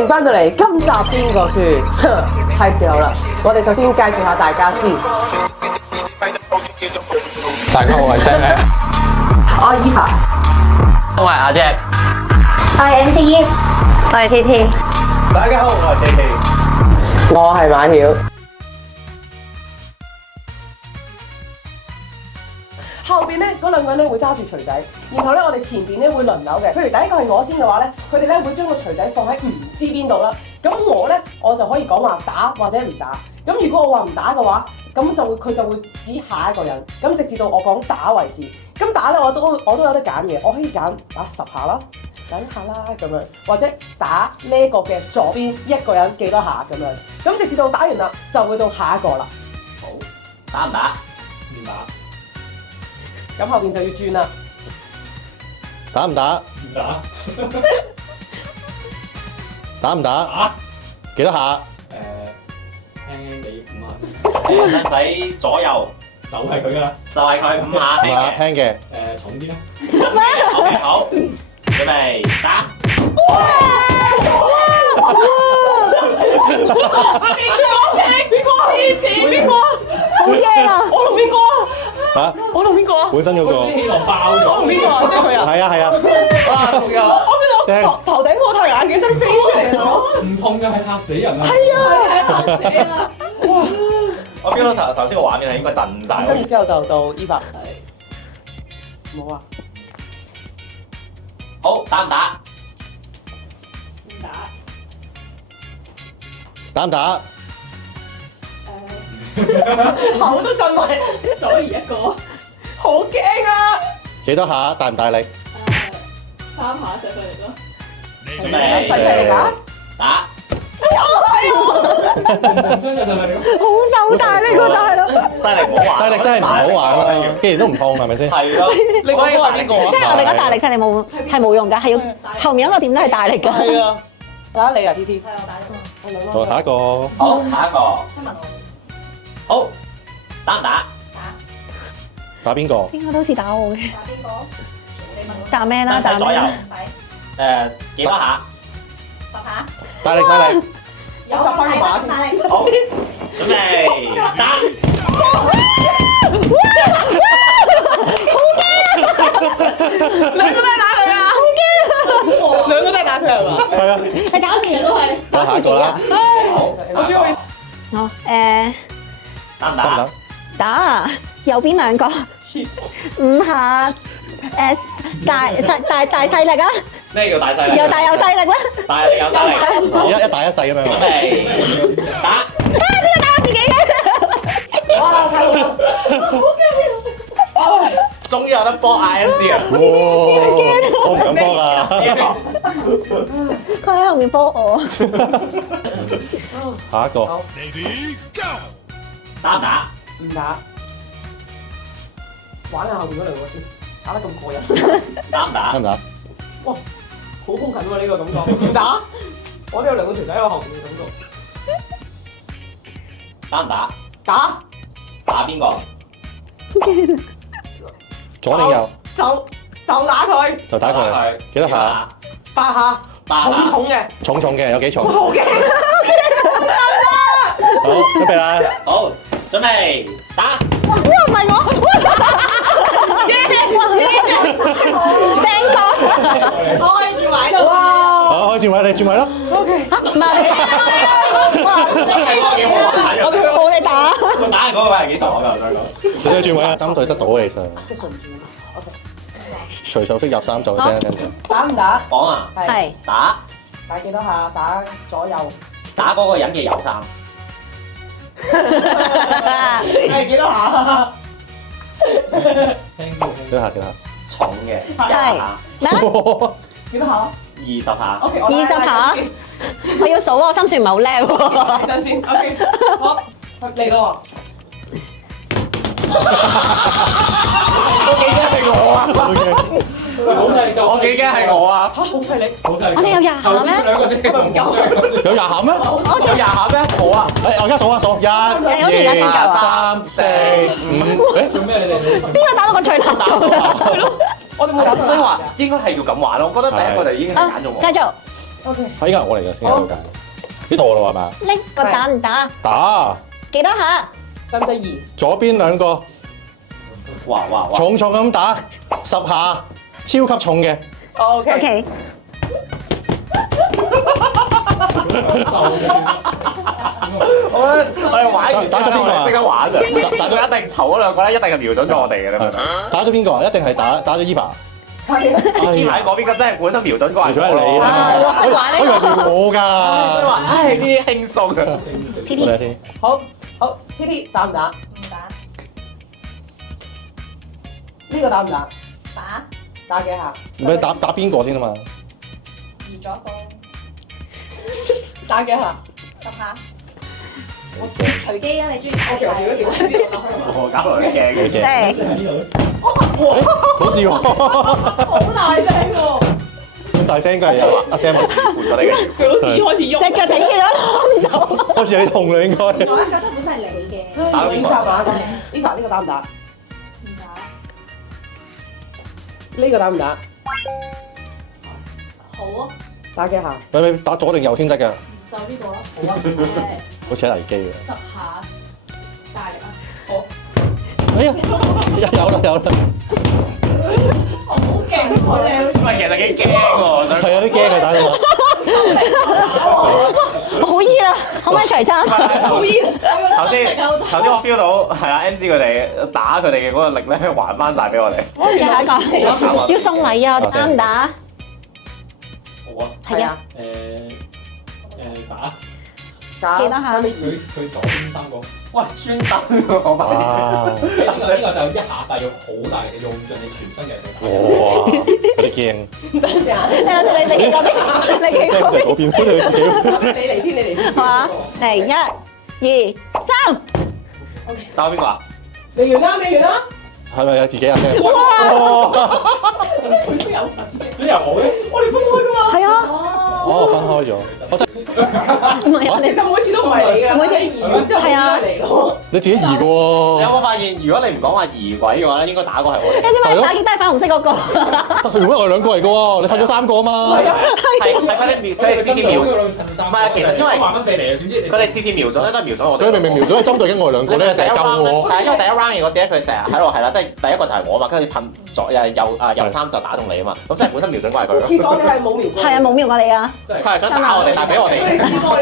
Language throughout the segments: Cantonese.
迎翻到嚟，今集邊個輸？係時候啦，我哋首先介紹下大家先。大家好，我係 Sam， 我係 Eva， 我係阿 Jack， 我係 MC Yin， 我係 TT。大家好，我係 TT。我係馬曉。後邊咧嗰兩個人咧會揸住錘仔，然後咧我哋前邊咧會輪流嘅。譬如第一個係我先嘅話咧，佢哋咧會將個錘仔放喺唔知邊度啦。咁我咧我就可以講話打或者唔打。咁如果我話唔打嘅話，咁佢就會指下一個人，咁直至到我講打為止。咁打咧我都有得揀嘅，我可以揀打10下啦，揀1下啦咁樣，或者打呢個嘅左邊一個人幾多下咁樣。咁直至到打完啦，就會到下一個啦。好，打唔打？唔打。咁後邊就要轉啦。打唔打？唔打。打唔打？打。幾多下？輕輕地5下。使唔使左右？就係佢㗎啦。就係佢5下5下輕嘅。重啲啦。OK， 好，準備打。邊個？好驚啊！我同邊個啊？嚇？我同邊個啊？本身嗰個。啲氣浪爆我同咗。邊個啊？即係佢啊？係啊係啊。哇，仲有。我邊度頭頂嗰個太陽眼鏡真係飛出嚟啊！唔痛㗎，係嚇死人啊！係啊，嚇死啦！哇！我 feel 到頭先個畫面係應該震晒。跟住之後就到 Eva。冇啊！好，打唔打？唔打。打唔打？口都震埋，左移一個，好驚啊！幾多下？大唔大力？ 3下上嚟咯。準備細細力啊！打。真係就係咁。好手大呢個就係咯，犀利唔好玩。犀利真係唔好玩啊！既然都唔痛係咪先？係咯。你講嗰個係邊個啊？即係我哋而家大力犀利冇係冇用㗎，係要後面一個點都係大力㗎。係啊！打你啊，T T。好，下一個。好，下一個。好，打唔打？打邊個？邊個都好似打我嘅。打咩啦？使唔使左右？幾多下？大力犀利。有10分嘅馬先。好，準備打。兩個都係打佢啊！好驚啊！兩個都係打佢係嘛？係啊。係打字都係。好，下一個啦。好，我中意。我打唔得唔得打？？打右邊兩個5下大細力啊！咩叫大細力？又大又細力啦！大力有細力。好，一大一細咁樣。準備打。呢個打我自己嘅。哇！太好啦！終於有得幫 IMC 啊！哇！我唔敢幫啊。佢喺後面幫我。下一個。打唔打？唔打。玩下後面嗰兩個先，打得咁過癮。打唔打得？唔得？哇！好兇狠喎呢個感覺。唔打。我都有兩個錘仔喺我後面嘅感覺。打唔打？打。打邊個？左定右？就打佢。就打佢。幾多下？ 8下。重重嘅。重重嘅，有幾重？好驚！好，準備啦。好，準備打。哇！唔係我。掟過。我可以轉位咯。哇！好，可以轉位，你轉位咯。O K。唔係我哋。我哋打。佢打嘅嗰個位係幾傻㗎？我想講。你都轉位啊？針對得到嘅其實。即係順轉。O K。隨手識入3組啫，跟住。打唔打？講啊！係。打打幾多下？打左右。打嗰個人嘅右衫。係幾多下？幾多下？幾多下？重嘅係1下。咩？幾多下20下。 ？O K。 20下。我要數啊，我心算唔係好叻喎。等陣先。O K。好，嚟咯我幾驚係我啊！好犀利就我幾驚係我啊！喎！好犀利！好犀利。我哋有廿下咩頭先兩個先唔夠。有20下咩？有20下咩？好啊！我而家數啊數，1、好似而家先夠啊2、3、4、5。做咩你哋？邊個打到個最難做嘅？我哋冇打所以話應該係要咁玩咯。我覺得第一個就已經係揀咗我。繼續。OK，啊，依家係我嚟嘅先有㗎。呢度我啦係嘛？呢個打唔打？打幾多下？使唔使2？左邊兩個哇哇哇！重重咁打10下，超級重嘅。 OK。 OK，我哋玩完打咗邊個啊識得玩啊！打到一定頭嗰兩個咧，一定係瞄準咗我哋嘅，你明唔明？打咗邊個啊？一定係打咗 Eva。呢排嗰邊咁真係本身瞄準過係瞄準係你啦我識玩呢個我以為係我㗎。所以話唉呢啲輕鬆啊！ T T 好，T 打唔打？唔打，呢個打唔打？打打幾下？唔係打邊個先啊嘛？移咗個打幾下10下。隨機啊！你中意？OK，如果點先？我搞到你驚嘅。誒，好似喎，好大聲喎！咁大聲，應該係阿 Sam 換咗你嘅。佢好似開始喐。隻腳頂住咗攞唔到。開始有啲痛啦，應該。我一覺得本身係你嘅，打邊個集啊？Eva 呢個打唔打？唔打。呢個打唔打？好啊，打幾下？咪打左定右先得㗎，就呢個啦。好似係危機嘅。 10下，大力啊！哎呀，有啦，好勁喎你！喂，其實幾驚喎，係有啲驚嘅打電話。好熱啊！可唔可以除衫？好煙。頭先我 feel 到係啊 MC 佢哋打佢哋嘅嗰個力咧，還翻晒俾我哋。最後一個要送禮啊！打唔打？好啊，係啊，打記得下佢左邊3個。喂，專登喎講翻啊！呢個就一下，但係要好大力嘅，用盡你全身嘅力去打。哇！有啲驚。等陣啊！你企嗰邊，你企 Sam 嗰邊，就係嗰邊，好似佢自己。你嚟先，你嚟先。係嘛？嚟1、2、3，打邊個啊？你完啦，你完啦。係咪有自己啊 Sam？佢都有份嘅。都有好嘅。我哋分開㗎嘛。係啊，哦，分開咗。我真唔係啊，其實每次都唔係你㗎，每次你移完之後係啊先嚟咯。你自己移嘅你有喎。冇發現，如果你唔講話移鬼嘅話咧，應該打過係我哋。你知唔知打極都係粉紅色嗰個？如果我哋兩個嚟嘅喎，你噴咗3個啊嘛。係佢哋次次瞄，唔係啊，其實因為還翻俾你啊，點知你佢哋次次瞄準咧都係瞄準我哋。佢明明瞄咗係針對緊我哋兩個咧，成日救我。係啊，因為第一 round 嘅嗰時咧，佢成日喺度係啦，即係第一個就係我嘛，跟住褪左右3就打中你啊嘛，咁即係本身瞄準過係佢咯。其實我哋係冇瞄過。係啊，冇瞄過你啊！佢係想打我哋，但係俾我哋，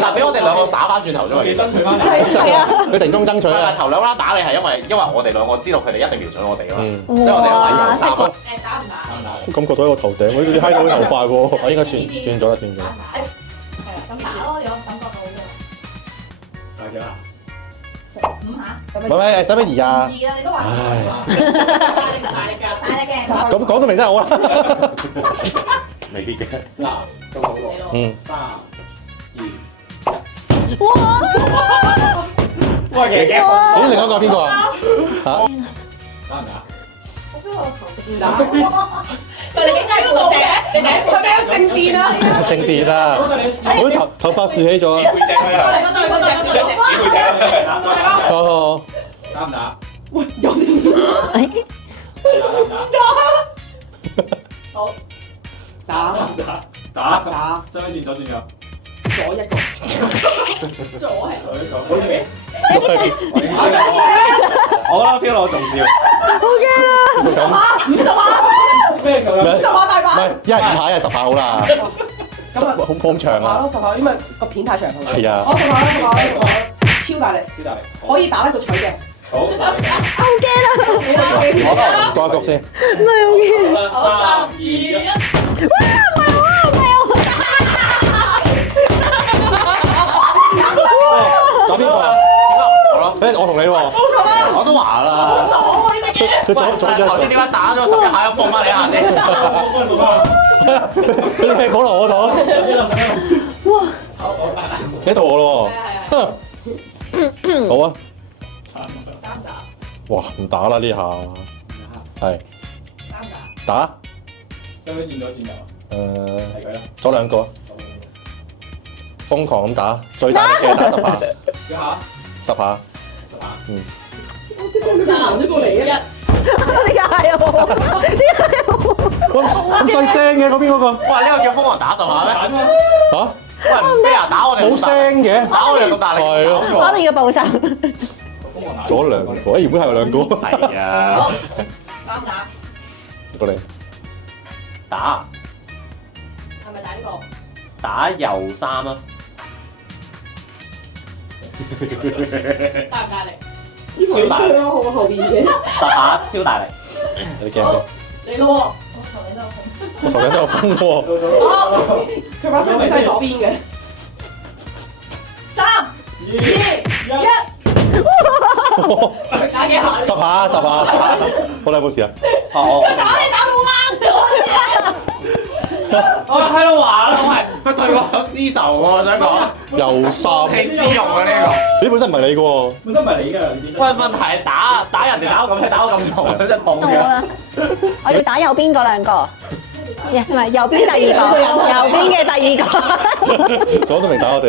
但係俾我哋兩個耍翻轉頭啫嘛。自己爭取翻嚟。係啊，你成功爭取但啦係。頭2 round 打你係因為我哋兩個知道佢哋一定瞄準我哋啊嘛，嗯，所以我哋係玩哇，右3咯。打唔打？我感覺到一個頭頂，好似揩到啲頭髮喎。我應該轉咗啦，轉咗。打唔打？係啊，咁打咯，有感覺到嘅。打幾下？ 5下。唔係，使乜移啊？2啊，你都話。唉，大力㗎，大力嘅。咁講到明真係我啦。未必嘅。嗱，咁好喎。嗯。 3、2。哇，幾驚！咦，另一個係邊個啊？嚇？打唔打？我邊個頭唔打。但你幾真係嗰隻？你睇佢咩靜電啊？靜電啊！我啲頭髮豎起咗啊！背脊佢啊！背脊。哦，打唔打？喂，有啲打唔打？好打打唔打？打。打將轉左轉右。左一個，左係左一個。好嘢。我覺得 feel 到仲笑。50下，咩咁樣？ 50下大唔把。係，一係5下，一係10下好啦。咁啊，好咁長啊！ 10下，因為個片太長係咪？係啊。我10下，超大力，超大力。可以打得個錘嘅。好，大力。好驚啊！過一局先。唔係好驚。好啦，3、2、1。打邊個啊？我咯，誒，我同你喎。我都話啦。佢左頭先點解打咗10下，又放翻你一下先？佢咩保留我度？哇！喺度我咯喎。好啊。打唔打？哇，唔打啦呢下。係。打唔打？打。使唔使轉左轉右啊？係佢啦。左兩個。瘋狂咁打，最大力嘅打10下。幾下？10下。？10下。嗯。行咗過嚟啊！呢個係我，呢個係我。咁細聲嘅嗰邊嗰個哇！呢個叫瘋狂打十下咩？嚇喂，咩啊？打我哋冇聲嘅，打我哋咁大力，係咯我哋要報仇。咗兩個，原本係有兩個。係啊，打唔打？過嚟，打係咪打呢個？打右三啊！大唔大力？超大力，我後邊嘅。 10下超大力。你驚咩？嚟咯我頭頂都有風喎。喎！佢把手喺晒左邊嘅。3、2、1，打幾下？ 10下，我哋有冇事啊？哦，打到啱我喺度話啦，佢對我有私仇喎，我想講。右三，係私用嘅呢你本身唔係你嘅喎。個。喂，問題係打人哋打我咁，打我咁重，真係痛嘅。到我啦，我要打右邊嗰兩個，唔係右邊第二個，右邊嘅第二個，講都未打我哋。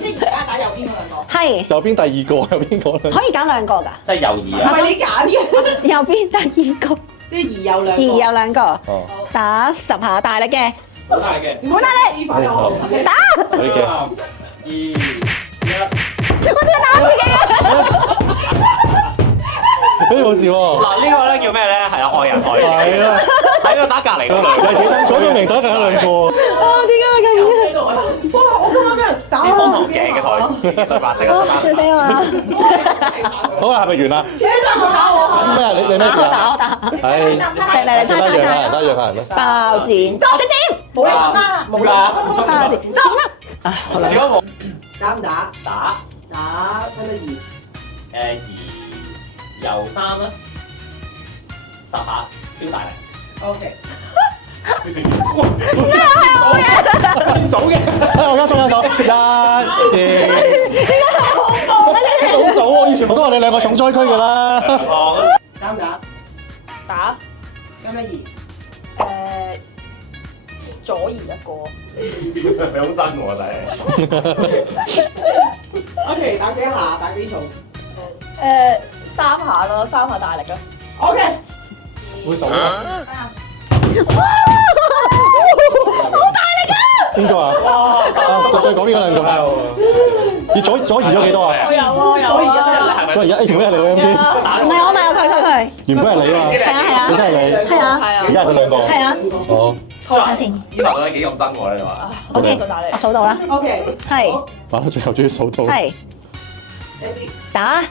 即係而家打右邊嗰兩個。係右邊第二個，右邊嗰兩個。可以揀兩個㗎，即係右二啊！係咪你揀嘅？右邊第二個，即係二有兩而個。有兩個，哦，打10下大力嘅，好大力嘅。好大力，呢塊我打！有啲驚。 2、1。我點解打自己嘅？誒冇事喎。嗱呢個咧叫咩咧？係啊，害人害己。係啊，喺度打隔離嗰你兩係幾多？左邊明打緊兩個。啊，點解會咁嘅？喺度啊！哇！我今晚俾人打啲方糖鏡嘅台，白色嘅笑死我啦！好啦，係咪完啦？全都冇打我。咩啊？你咩事啊？打我打，唉，嚟猜得猜猜，約下人，得約下人啦。爆剪出剪，冇你打啦，冇啦。爆剪剪啦！如果冇打唔打？打打，使唔使二右三啦，10下超大力。 ？OK。數嘅，我而家送一手，1、2，數喎，完全我都話你兩個重災區㗎啦。打唔打？打使唔使左移一個。你好真喎，真係。 ？OK，打幾下？打幾重3下咯，3下大力咯。 ？OK。會數邊個啊？再講邊嗰兩個？你左移咗幾多啊？我有啊，有啊。左移一，原本係你個 MC，唔係我咪有佢，原本係你啊嘛，係啊你都係你，係啊，而家係佢兩個。係啊，哦，睇下先呢頭咧幾咁真喎，你話？ ，OK，我數到啦， OK。係玩到最後終於數到。係打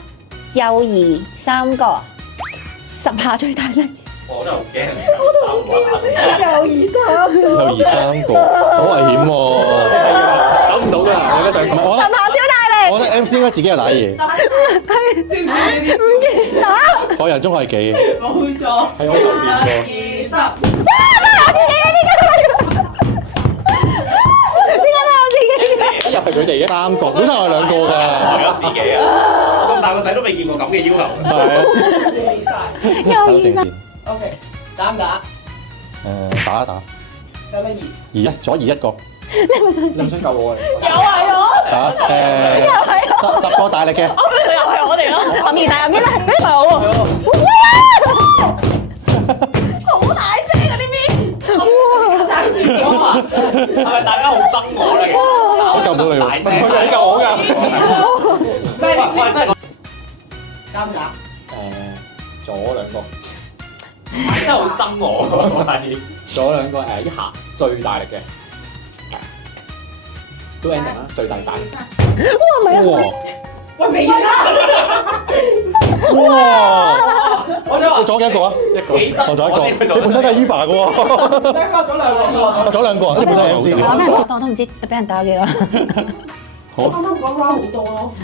右移3個，10下最大力，我真係好驚你打唔打？右移3個，右移3個，好危險喎。走唔到㗎，我而家想唔係我10下超大力，覺得 MC 應該自己係瀨嘢，知唔知？唔知打，害人中害己。冇錯。係我頭邊個。 2、10。入係佢哋嘅， 3個，本身我係2個㗎。害咗自己啊！我咁大個仔都未見過咁嘅要求。係啊。你晒。右移3， OK。打唔打？打一打，使唔使移？左移1個，你係咪想知？想救我？又係我，打10個大力嘅。又係我哋咯。我面大入邊咧，呢唔係我喎，好大聲啊！呢邊。爭少少啊！係咪大家好憎我咧？我救唔到你喎。大聲，佢救我㗎。咩？喂，真係打唔打？左兩個，真係好憎我係。左兩個一下最大力嘅，都 ending 啦，最大大。哇唔係啊！哇！喂，未啦！哇！我想你左幾個啊？我左1個。你本身都係 Eva 嘅喎。你發咗兩個喎。我左2個啊，你本身係 MC 我嘅。俾人我都唔知俾人打咗幾多。我啱啱講 round 好多咯。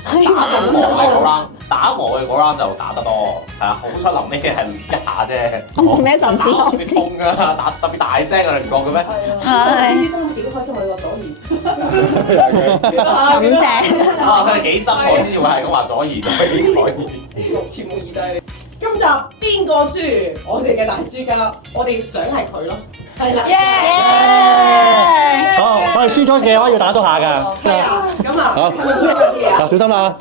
打我嘅嗰 round 就打得多，係啊，好出臨尾係1下啫。我冇咩神知，我唔知。特別痛㗎，打特別大聲㗎，你唔覺嘅咩？係呢啲心幾開心啊！你話左移。感謝。啊，佢係幾憎我先至會係咁話左移左移。全部移晒你。今集邊個輸？我哋嘅大輸家，我哋想係佢咯。係啦。好，我哋輸咗嘅話要打多下㗎。係啊，咁啊，好係咪好有啲啊？嗱，小心啦！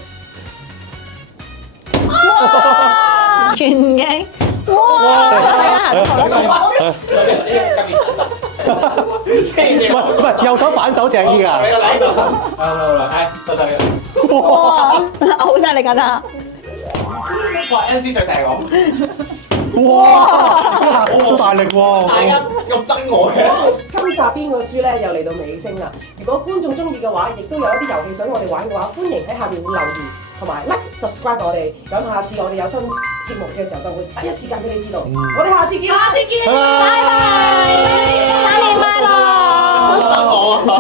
傳奇，哇！係啊，好啦，唔係，右手反手正啲㗎。你個嚟度，得。哇！好犀利覺得。哇！MC 最成我，哇！好大力喎！大家咁憎我嘅。今集邊個輸咧又嚟到尾聲啦！如果觀眾中意嘅話，亦都有一啲遊戲想我哋玩嘅話，歡迎喺下面留言同埋 like subscribe 我哋。咁下次我哋有新節目嘅時候，就會第一時間俾你知道。我哋下次見，拜拜，新年快樂！憎我啊！